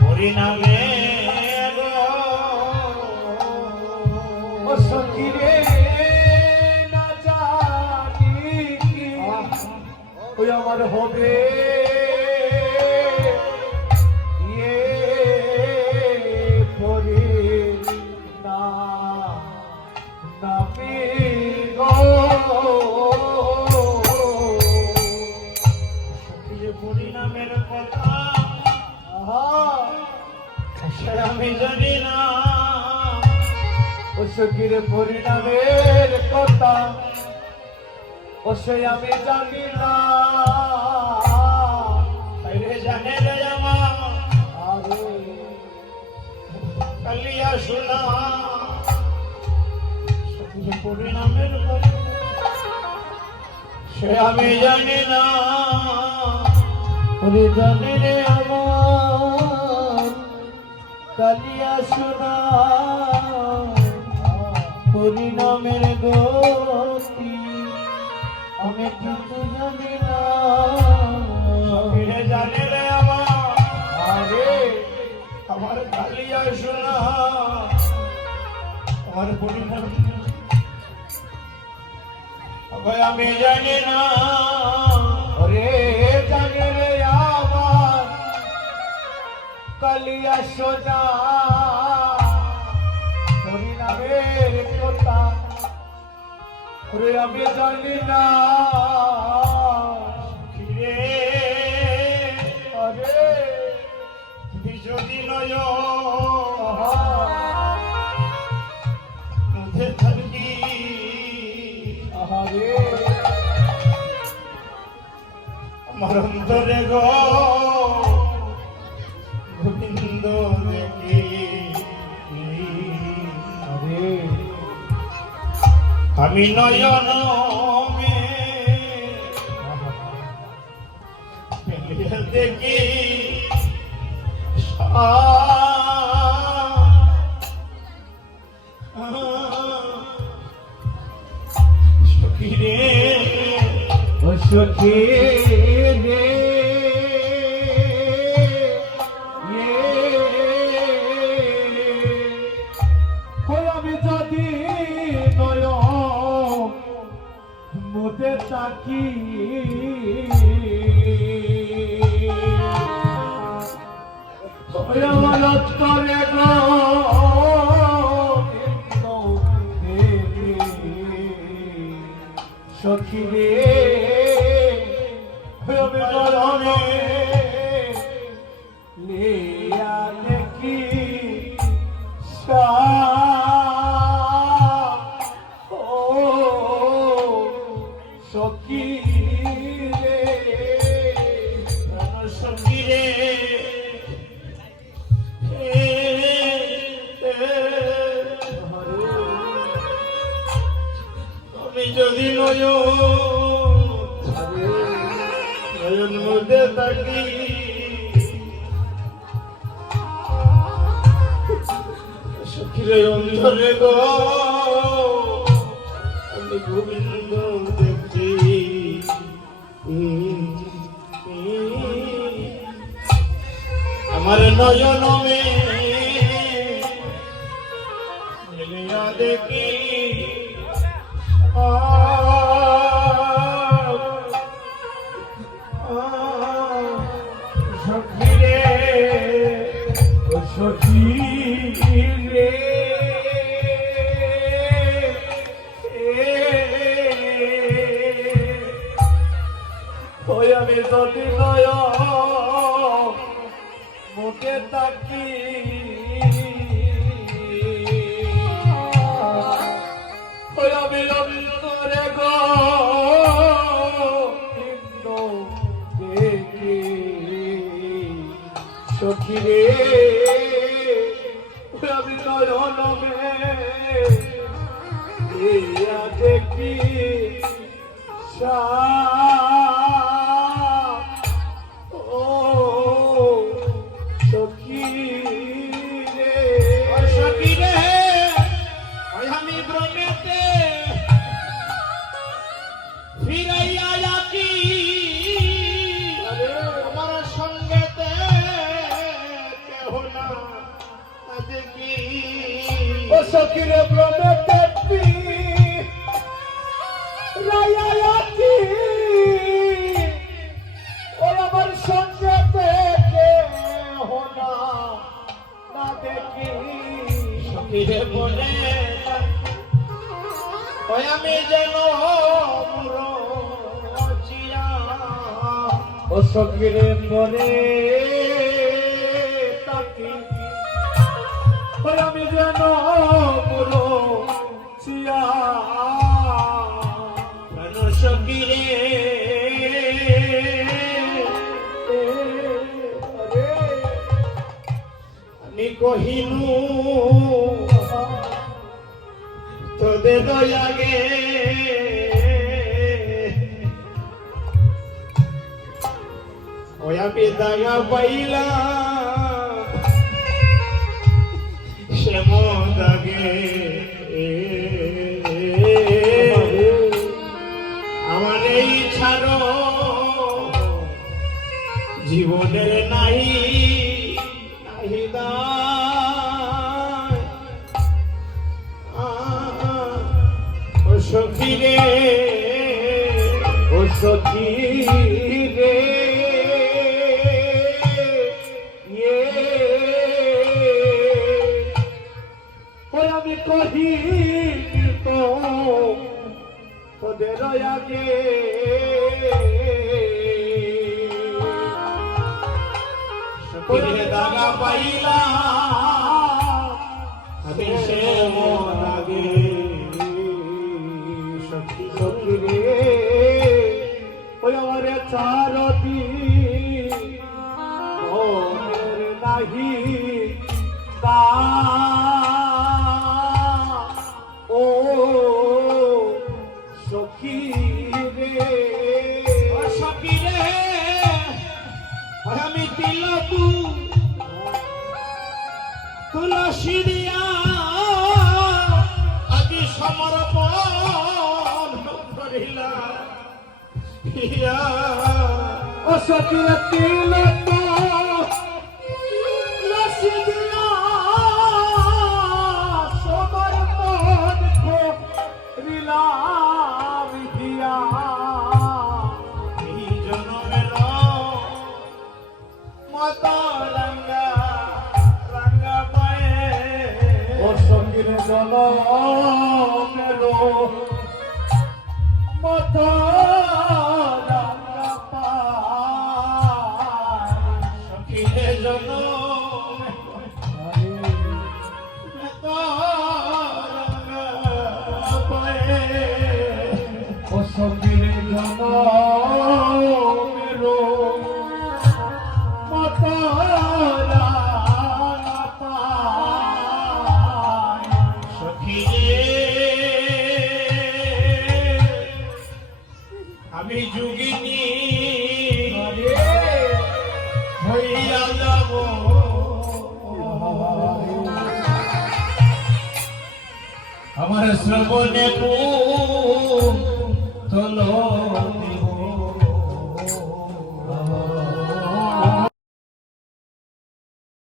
পরিণামে ও সখিরে না জানি কি ওই আমার হবে। আমি জানি না ও সখিরে পরিণামের কথা। ও সে আমি জানি না। জানে রে আমার। কালিয়া শোনা সকিরে পরিণামের কথা। সে আমি জানি না। ওরে জানি রে কালিয়া সোনা পরিণামের গতি। আমি কিন্তু জানি না। সকিরে জানে রে আমার? আরে আমার কালিয়া শোনা। আমার পরিণাম আমি জানি না। কালিয়া সোনা। হরিনামের কথা আমি জানি না। আমি নয়ন দেখি সখী রে ওই মুদে তাকি আমার অন্তরে গো সখী রে আমি মরণে লিয়া নয়ন মধ্যে থাকি। সখিরে অন্তরে গো আমি গোবিন্দ দেখি। আমার নয়ন মে ওই আমি যদি মুখে তাকি। ওই আমি অন্তরে গো দেখি। সখী রে আমি নয়নমে দেখি। সা ফিরে বলে ওই আমি যেন ও সখী রে মনে তাকি ওই আমি যেন কহিনু তোদের আগে ওয়া আমি দাগা সখী রে ও সখী রে ইয়ে আমি কহি তো তোদের আগে। দাগা পাইলাম আমি সে মন আগে। আমার চারতি ওর নাহি তা। ও সখী রে। ও সখী রে। আমি তিলকু তুলসী দিয়া। আজি সমর্পণ ইয়া ও সখী তিলক লসি আমি যুগিনী হইয়া যাব। আমার শ্রবণে তোলো